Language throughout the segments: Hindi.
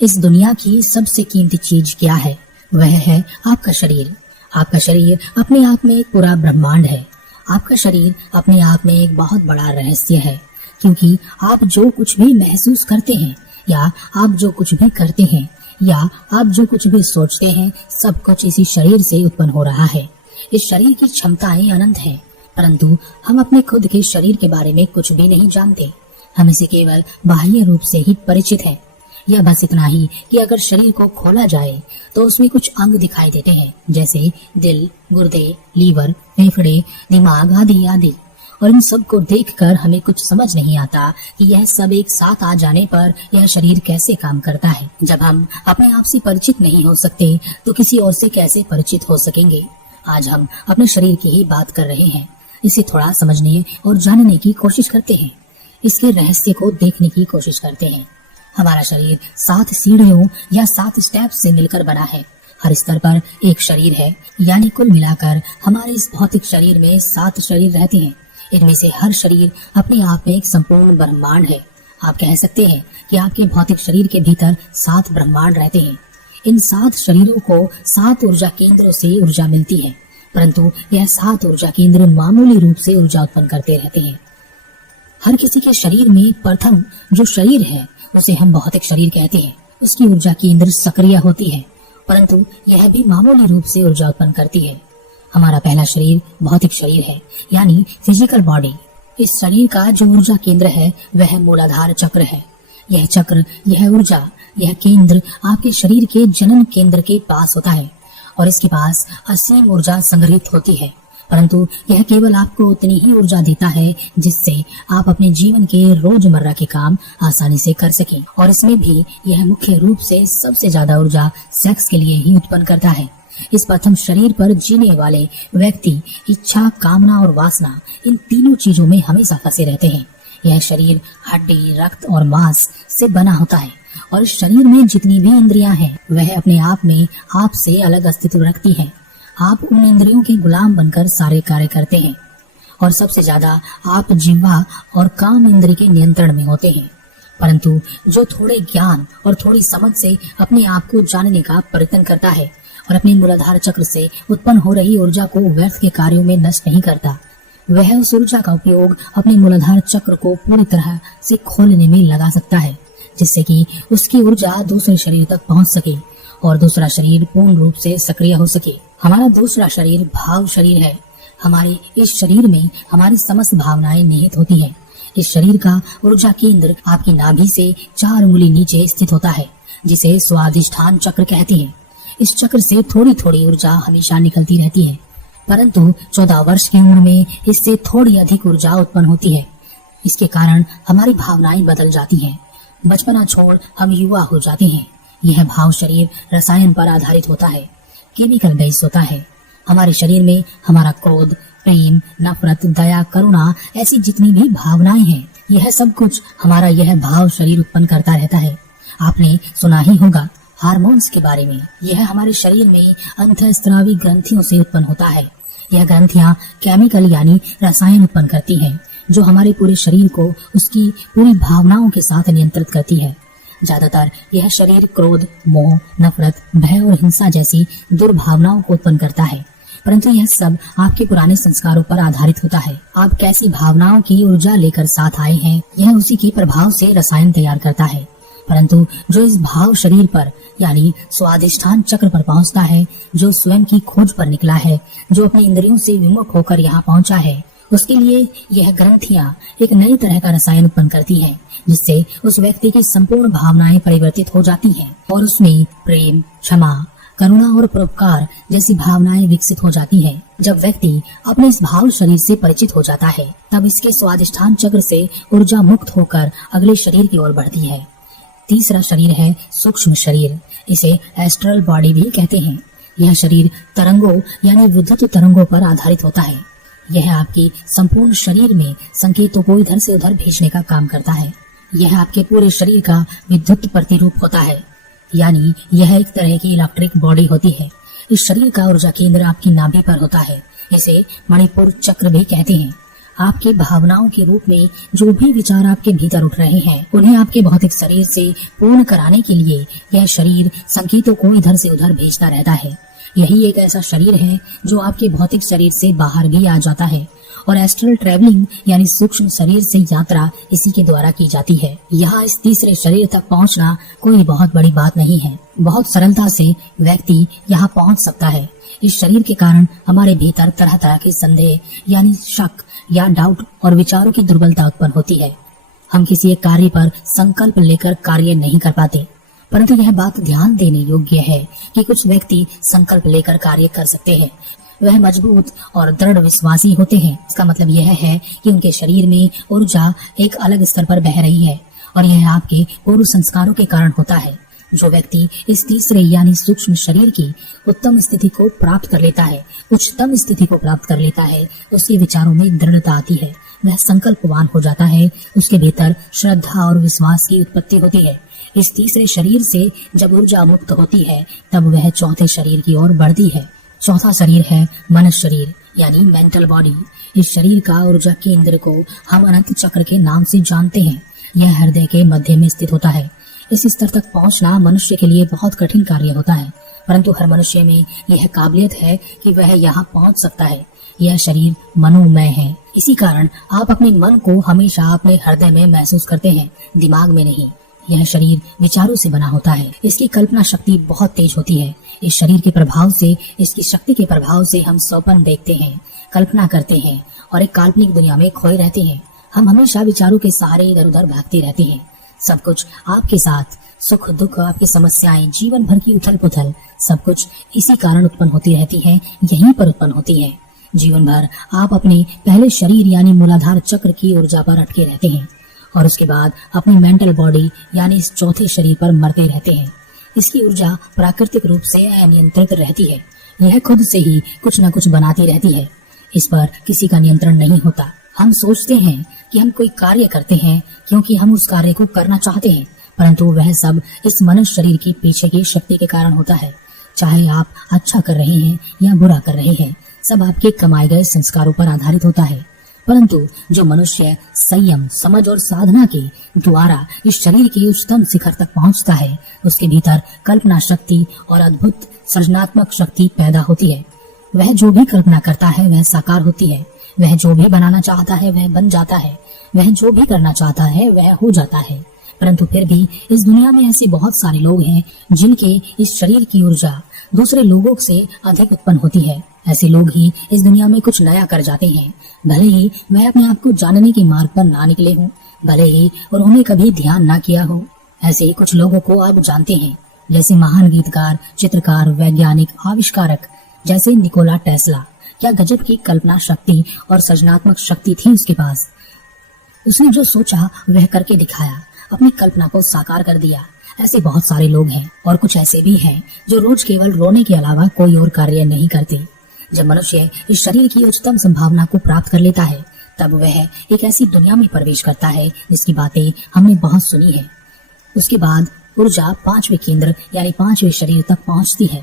इस दुनिया की सबसे कीमती चीज क्या है? वह है आपका शरीर। आपका शरीर अपने आप में एक पूरा ब्रह्मांड है। आपका शरीर अपने आप में एक बहुत बड़ा रहस्य है, क्योंकि आप जो कुछ भी महसूस करते हैं या आप जो कुछ भी करते हैं या आप जो कुछ भी सोचते हैं, सब कुछ इसी शरीर से उत्पन्न हो रहा है। इस शरीर की क्षमताएं अनंत हैं, परंतु हम अपने खुद के शरीर के बारे में कुछ भी नहीं जानते। हम इसे केवल बाह्य रूप से ही परिचित हैं। यह बस इतना ही कि अगर शरीर को खोला जाए तो उसमें कुछ अंग दिखाई देते हैं, जैसे दिल, गुर्दे, लीवर, फेफड़े, दिमाग आदि आदि। और इन सब को देखकर हमें कुछ समझ नहीं आता कि यह सब एक साथ आ जाने पर यह शरीर कैसे काम करता है। जब हम अपने आप से परिचित नहीं हो सकते तो किसी और से कैसे परिचित हो सकेंगे। आज हम अपने शरीर की ही बात कर रहे हैं। इसे थोड़ा समझने और जानने की कोशिश करते हैं। इसके रहस्य को देखने की कोशिश करते हैं। हमारा शरीर 7 सीढ़ियों या 7 स्टेप्स से मिलकर बना है। हर स्तर पर एक शरीर है, यानी कुल मिलाकर हमारे इस भौतिक शरीर में 7 शरीर रहते हैं। इनमें से हर शरीर अपने आप में एक संपूर्ण ब्रह्मांड है। आप कह सकते हैं कि आपके भौतिक शरीर के भीतर 7 ब्रह्मांड रहते हैं। इन 7 शरीरों को 7 ऊर्जा केंद्रों से ऊर्जा मिलती है, परंतु यह 7 ऊर्जा केंद्र मामूली रूप से ऊर्जा उत्पन्न करते रहते हैं। हर किसी के शरीर में प्रथम जो शरीर है उसे हम भौतिक शरीर कहते हैं। उसकी ऊर्जा केंद्र सक्रिय होती है, परंतु यह भी मामूली रूप से ऊर्जा उत्पन्न करती है। हमारा पहला शरीर भौतिक शरीर है, यानी फिजिकल बॉडी। इस शरीर का जो ऊर्जा केंद्र है वह मूलाधार चक्र है। यह चक्र, यह ऊर्जा, यह केंद्र आपके शरीर के जनन केंद्र के पास होता है और इसके पास असीम ऊर्जा संग्रहित होती है, परंतु यह केवल आपको उतनी ही ऊर्जा देता है जिससे आप अपने जीवन के रोजमर्रा के काम आसानी से कर सकें। और इसमें भी यह मुख्य रूप से सबसे ज्यादा ऊर्जा सेक्स के लिए ही उत्पन्न करता है। इस प्रथम शरीर पर जीने वाले व्यक्ति इच्छा, कामना और वासना, इन तीनों चीजों में हमेशा फंसे रहते हैं। यह शरीर हड्डी, रक्त और मांस से बना होता है और इस शरीर में जितनी भी इंद्रियां हैं वह अपने आप में आपसे अलग अस्तित्व रखती हैं। आप उन इंद्रियों के गुलाम बनकर सारे कार्य करते हैं और सबसे ज्यादा आप जिह्वा और काम इंद्रिय के नियंत्रण में होते हैं। परंतु जो थोड़े ज्ञान और थोड़ी समझ से अपने आप को जानने का प्रयत्न करता है और अपने मूलाधार चक्र से उत्पन्न हो रही ऊर्जा को व्यर्थ के कार्यों में नष्ट नहीं करता, वह उस ऊर्जा का उपयोग अपने मूलाधार चक्र को पूरी तरह से खोलने में लगा सकता है, जिससे कि उसकी ऊर्जा दूसरे शरीर तक पहुंच सके और दूसरा शरीर पूर्ण रूप से सक्रिय हो सके। हमारा दूसरा शरीर भाव शरीर है। हमारे इस शरीर में हमारी समस्त भावनाएं निहित होती हैं। इस शरीर का ऊर्जा केंद्र आपकी नाभि से 4 उंगली नीचे स्थित होता है, जिसे स्वादिष्ठान चक्र कहते हैं। इस चक्र से थोड़ी थोड़ी ऊर्जा हमेशा निकलती रहती है, परंतु 14 वर्ष की उम्र में इससे थोड़ी अधिक ऊर्जा उत्पन्न होती है। इसके कारण हमारी भावनाएं बदल जाती हैं। बचपना छोड़ हम युवा हो जाते हैं। यह भाव शरीर रसायन पर आधारित होता है, केमिकल बेस होता है। हमारे शरीर में हमारा क्रोध, प्रेम, नफरत, दया, करुणा, ऐसी जितनी भी भावनाएं हैं, यह सब कुछ हमारा यह भाव शरीर उत्पन्न करता रहता है। आपने सुना ही होगा हार्मोन्स के बारे में। यह हमारे शरीर में अंतःस्रावी ग्रंथियों से उत्पन्न होता है। यह ग्रंथियां केमिकल यानी रसायन उत्पन्न करती हैं, जो हमारे पूरे शरीर को उसकी पूरी भावनाओं के साथ नियंत्रित करती है। ज्यादातर यह शरीर क्रोध, मोह, नफरत, भय और हिंसा जैसी दुर्भावनाओं को उत्पन्न करता है, परंतु यह सब आपके पुराने संस्कारों पर आधारित होता है। आप कैसी भावनाओं की ऊर्जा लेकर साथ आए हैं, यह उसी के प्रभाव से रसायन तैयार करता है। परंतु जो इस भाव शरीर पर यानी स्वादिष्ठान चक्र पर पहुंचता है, जो स्वयं की खोज पर निकला है, जो अपने इंद्रियों से विमुख होकर यहाँ पहुंचा है, उसके लिए यह ग्रंथियां एक नई तरह का रसायन उत्पन्न करती हैं, जिससे उस व्यक्ति की संपूर्ण भावनाएं परिवर्तित हो जाती हैं और उसमें प्रेम, क्षमा, करुणा और परोपकार जैसी भावनाएं विकसित हो जाती हैं। जब व्यक्ति अपने इस भाव शरीर से परिचित हो जाता है, तब इसके स्वादिष्ठान चक्र से ऊर्जा मुक्त होकर अगले शरीर की ओर बढ़ती है। तीसरा शरीर है सूक्ष्म शरीर। इसे एस्ट्रल बॉडी भी कहते हैं। यह शरीर तरंगों यानी विद्युत तरंगों पर आधारित होता है। यह आपकी संपूर्ण शरीर में संकेतों को इधर से उधर भेजने का काम करता है। यह आपके पूरे शरीर का विद्युत प्रतिरूप होता है, यानी यह एक तरह की इलेक्ट्रिक बॉडी होती है। इस शरीर का ऊर्जा केंद्र आपकी नाभि पर होता है। इसे मणिपुर चक्र भी कहते हैं। आपकी भावनाओं के रूप में जो भी विचार आपके भीतर उठ रहे हैं, उन्हें आपके भौतिक शरीर से पूर्ण कराने के लिए यह शरीर संकेतों को इधर से उधर भेजता रहता है। यही एक ऐसा शरीर है जो आपके भौतिक शरीर से बाहर भी आ जाता है, और एस्ट्रल ट्रैवलिंग यानी सूक्ष्म शरीर से यात्रा इसी के द्वारा की जाती है। यहाँ इस तीसरे शरीर तक पहुँचना कोई बहुत बड़ी बात नहीं है। बहुत सरलता से व्यक्ति यहाँ पहुँच सकता है। इस शरीर के कारण हमारे भीतर तरह तरह के संदेह यानी शक या डाउट और विचारों की दुर्बलता उत्पन्न होती है। हम किसी एक कार्य पर संकल्प लेकर कार्य नहीं कर पाते, परंतु यह बात ध्यान देने योग्य है कि कुछ व्यक्ति संकल्प लेकर कार्य कर सकते हैं। वह मजबूत और दृढ़ विश्वासी होते हैं। इसका मतलब यह है कि उनके शरीर में ऊर्जा एक अलग स्तर पर बह रही है, और यह आपके पूर्व संस्कारों के कारण होता है। जो व्यक्ति इस तीसरे यानी सूक्ष्म शरीर की उत्तम स्थिति को प्राप्त कर लेता है, उच्चतम स्थिति को प्राप्त कर लेता है, उसके विचारों में दृढ़ता आती है, वह संकल्पवान हो जाता है, उसके भीतर श्रद्धा और विश्वास की उत्पत्ति होती है। इस तीसरे शरीर से जब ऊर्जा मुक्त होती है, तब वह चौथे शरीर की ओर बढ़ती है। चौथा शरीर है मनुष्य शरीर यानी मेंटल बॉडी। इस शरीर का ऊर्जा केंद्र को हम अनंत चक्र के नाम से जानते हैं। यह हृदय के मध्य में स्थित होता है। इस स्तर तक पहुंचना मनुष्य के लिए बहुत कठिन कार्य होता है, परंतु हर मनुष्य में यह काबिलियत है कि वह यहाँ पहुंच सकता है। यह शरीर मनोमय है, इसी कारण आप अपने मन को हमेशा अपने हृदय में महसूस करते हैं, दिमाग में नहीं। यह शरीर विचारों से बना होता है। इसकी कल्पना शक्ति बहुत तेज होती है। इस शरीर के प्रभाव से, इसकी शक्ति के प्रभाव से हम स्वप्न देखते हैं, कल्पना करते हैं और एक काल्पनिक दुनिया में खोए रहते हैं। हम हमेशा विचारों के सहारे इधर उधर भागते रहते हैं। सब कुछ आपके साथ, सुख दुख, आपकी समस्याएं, जीवन भर की उथल पुथल, सब कुछ इसी कारण उत्पन्न होती रहती है, यहीं पर उत्पन्न होती है। जीवन भर आप अपने पहले शरीर यानी मूलाधार चक्र की ऊर्जा पर अटके रहते हैं, और उसके बाद अपनी मेंटल बॉडी यानी इस चौथे शरीर पर मरते रहते हैं। इसकी ऊर्जा प्राकृतिक रूप से अनियंत्रित रहती है। यह खुद से ही कुछ न कुछ बनाती रहती है। इस पर किसी का नियंत्रण नहीं होता। हम सोचते हैं कि हम कोई कार्य करते हैं क्योंकि हम उस कार्य को करना चाहते हैं, परंतु वह सब इस मनुष्य शरीर की पीछे की शक्ति के कारण होता है। चाहे आप अच्छा कर रहे हैं या बुरा कर रहे हैं, सब आपके कमाए गए संस्कारों पर आधारित होता है। परंतु जो मनुष्य संयम, समझ और साधना के द्वारा इस शरीर के उच्चतम शिखर तक पहुंचता है, उसके भीतर कल्पना शक्ति और अद्भुत सृजनात्मक शक्ति पैदा होती है। वह जो भी कल्पना करता है वह साकार होती है। वह जो भी बनाना चाहता है वह बन जाता है। वह जो भी करना चाहता है वह हो जाता है। परंतु फिर भी इस दुनिया में ऐसे बहुत सारे लोग हैं जिनके इस शरीर की ऊर्जा दूसरे लोगों से अधिक उत्पन्न होती है। ऐसे लोग ही इस दुनिया में कुछ नया कर जाते हैं, भले ही वह अपने आप को जानने के मार्ग पर ना निकले हों, भले ही उन्होंने कभी ध्यान ना किया हो। ऐसे ही कुछ लोगों को आप जानते हैं, जैसे महान गीतकार, चित्रकार, वैज्ञानिक, आविष्कारक जैसे निकोला टेस्ला। क्या गजब की कल्पना शक्ति और सृजनात्मक शक्ति थी उसके पास। उसने जो सोचा वह करके दिखाया, अपनी कल्पना को साकार कर दिया। ऐसे बहुत सारे लोग हैं, और कुछ ऐसे भी हैं जो रोज केवल रोने के अलावा कोई और कार्य नहीं करते। जब मनुष्य इस शरीर की उच्चतम संभावना को प्राप्त कर लेता है, तब वह एक ऐसी दुनिया में प्रवेश करता है जिसकी बातें हमने बहुत सुनी है। उसके बाद ऊर्जा पांचवें केंद्र यानी पांचवें शरीर तक पहुंचती है।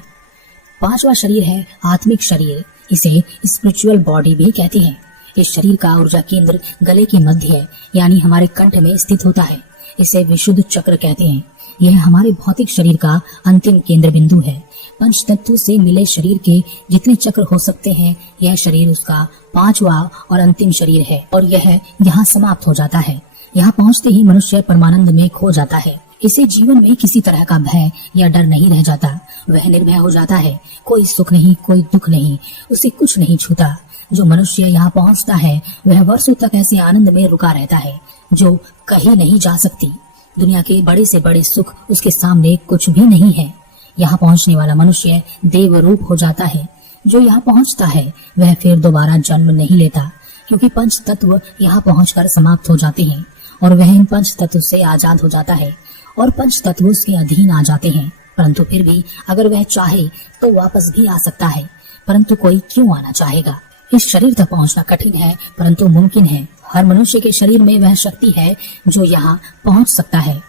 पांचवा शरीर है आत्मिक शरीर। इसे स्पिरिचुअल बॉडी भी कहते हैं। इस शरीर का ऊर्जा केंद्र गले के मध्य यानी हमारे कंठ में स्थित होता है। इसे विशुद्ध चक्र कहते हैं। यह हमारे भौतिक शरीर का अंतिम केंद्र बिंदु है। पंच तत्व से मिले शरीर के जितने चक्र हो सकते हैं, यह शरीर उसका पांचवा और अंतिम शरीर है, और यह यहाँ समाप्त हो जाता है। यहाँ पहुँचते ही मनुष्य परमानंद में खो जाता है। इसे जीवन में किसी तरह का भय या डर नहीं रह जाता। वह निर्भय हो जाता है। कोई सुख नहीं, कोई दुख नहीं, उसे कुछ नहीं छूता। जो मनुष्य यहाँ पहुँचता है वह वर्षों तक ऐसे आनंद में रुका रहता है जो कहीं नहीं जा सकती। दुनिया के बड़े से बड़े सुख उसके सामने कुछ भी नहीं है। यहाँ पहुँचने वाला मनुष्य देव रूप हो जाता है। जो यहाँ पहुँचता है वह फिर दोबारा जन्म नहीं लेता, क्योंकि पंच तत्व यहाँ पहुँचकर समाप्त हो जाते हैं, और वह इन पंच तत्व से आजाद हो जाता है, और पंच तत्व उसके अधीन आ जाते हैं। परंतु फिर भी अगर वह चाहे तो वापस भी आ सकता है, परंतु कोई क्यों आना चाहेगा। इस शरीर तक पहुंचना कठिन है, परंतु मुमकिन है। हर मनुष्य के शरीर में वह शक्ति है जो यहाँ पहुंच सकता है।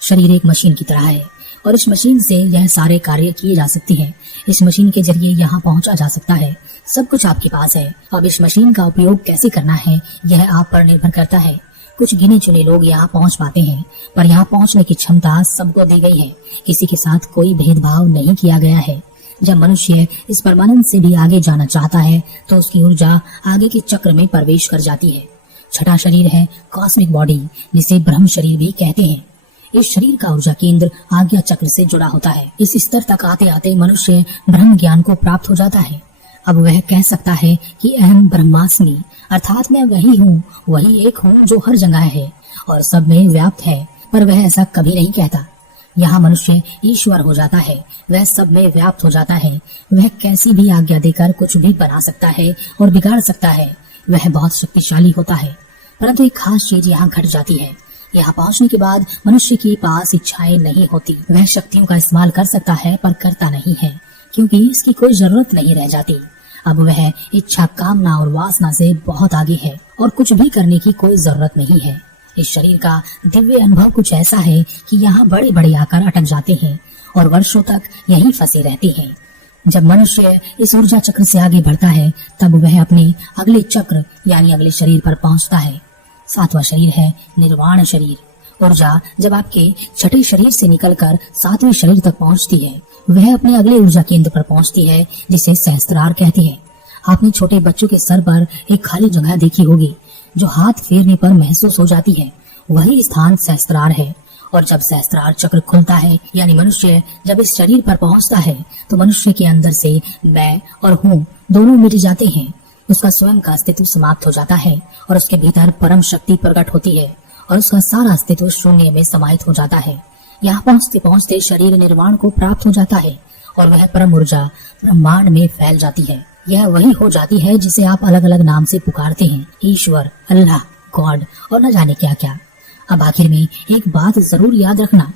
शरीर एक मशीन की तरह है। और इस मशीन से यह सारे कार्य किए जा सकते हैं। इस मशीन के जरिए यहाँ पहुँचा जा सकता है। सब कुछ आपके पास है। अब इस मशीन का उपयोग कैसे करना है यह आप पर निर्भर करता है। कुछ गिने चुने लोग यहाँ पहुँच पाते हैं, पर यहाँ पहुँचने की क्षमता सबको दी गई है। किसी के साथ कोई भेदभाव नहीं किया गया है। जब मनुष्य इस परमानंद से भी आगे जाना चाहता है तो उसकी ऊर्जा आगे के चक्र में प्रवेश कर जाती है। छठा शरीर है कॉस्मिक बॉडी, जिसे ब्रह्म शरीर भी कहते हैं। इस शरीर का ऊर्जा केंद्र आज्ञा चक्र से जुड़ा होता है। इस स्तर तक आते आते मनुष्य ब्रह्म ज्ञान को प्राप्त हो जाता है। अब वह कह सकता है कि अहम ब्रह्मास्मि, अर्थात मैं वही एक हूँ जो हर जगह है और सब में व्याप्त है। पर वह ऐसा कभी नहीं कहता। यहाँ मनुष्य ईश्वर हो जाता है, वह सब में व्याप्त हो जाता है। वह कैसी भी आज्ञा देकर कुछ भी बना सकता है और बिगाड़ सकता है। वह बहुत शक्तिशाली होता है। परंतु एक खास चीज यहाँ घट जाती है। यहाँ पहुँचने के बाद मनुष्य के पास इच्छाएं नहीं होती। वह शक्तियों का इस्तेमाल कर सकता है पर करता नहीं है, क्योंकि इसकी कोई जरूरत नहीं रह जाती। अब वह इच्छा, कामना और वासना से बहुत आगे है और कुछ भी करने की कोई जरूरत नहीं है। इस शरीर का दिव्य अनुभव कुछ ऐसा है कि यहाँ बड़े बड़े आकार अटक जाते हैं और वर्षों तक यहीं फंसे रहते हैं। जब मनुष्य इस ऊर्जा चक्र से आगे बढ़ता है तब वह अपने अगले चक्र यानी अगले शरीर पर पहुंचता है। सातवां शरीर है निर्वाण शरीर। ऊर्जा जब आपके छठे शरीर से निकलकर सातवें शरीर तक पहुंचती है, वह अपने अगले ऊर्जा केंद्र पर पहुंचती है, जिसे सहस्त्रार कहते हैं। आपने छोटे बच्चों के सर पर एक खाली जगह देखी होगी जो हाथ फेरने पर महसूस हो जाती है। वही स्थान सहस्त्रार है। और जब सहस्त्रार चक्र खुलता है यानी मनुष्य जब इस शरीर पर पहुंचता है तो मनुष्य के अंदर से मैं और हूँ दोनों मिट जाते हैं। उसका स्वयं का अस्तित्व समाप्त हो जाता है और उसके भीतर परम शक्ति प्रकट होती है और उसका सारा अस्तित्व शून्य में समाहित हो जाता है। यहाँ पहुँचते पहुँचते शरीर निर्वाण को प्राप्त हो जाता है और वह परम ऊर्जा ब्रह्मांड में फैल जाती है। यह वही हो जाती है जिसे आप अलग अलग नाम से पुकारते हैं, ईश्वर, अल्लाह, गॉड और न जाने क्या क्या। अब आखिर में एक बात जरूर याद रखना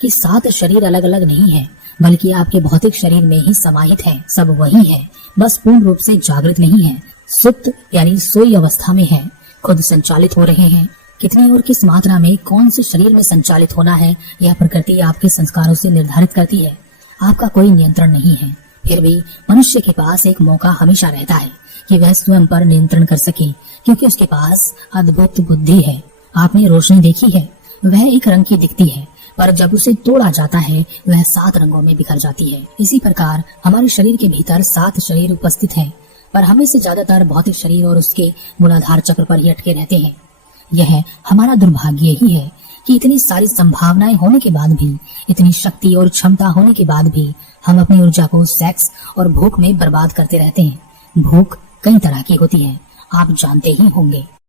कि 7 शरीर अलग अलग नहीं है, बल्कि आपके भौतिक शरीर में ही समाहित है। सब वही है, बस पूर्ण रूप से जागृत नहीं है, सुप्त यानी सोई अवस्था में है, खुद संचालित हो रहे हैं। कितनी और किस मात्रा में कौन से शरीर में संचालित होना है यह प्रकृति आपके संस्कारों से निर्धारित करती है। आपका कोई नियंत्रण नहीं है। फिर भी मनुष्य के पास एक मौका हमेशा रहता है कि वह स्वयं पर नियंत्रण कर सके, क्योंकि उसके पास अद्भुत बुद्धि है। आपने रोशनी देखी है, वह एक रंग की दिखती है, पर जब उसे तोड़ा जाता है वह 7 रंगों में बिखर जाती है। इसी प्रकार हमारे शरीर के भीतर 7 शरीर उपस्थित हैं, पर हमें से ज्यादातर भौतिक शरीर और उसके मूलाधार चक्र पर ही अटके रहते हैं। यह हमारा दुर्भाग्य ही है कि इतनी सारी संभावनाएं होने के बाद भी, इतनी शक्ति और क्षमता होने के बाद भी हम अपनी ऊर्जा को सेक्स और भूख में बर्बाद करते रहते हैं। भूख कई तरह की होती है, आप जानते ही होंगे।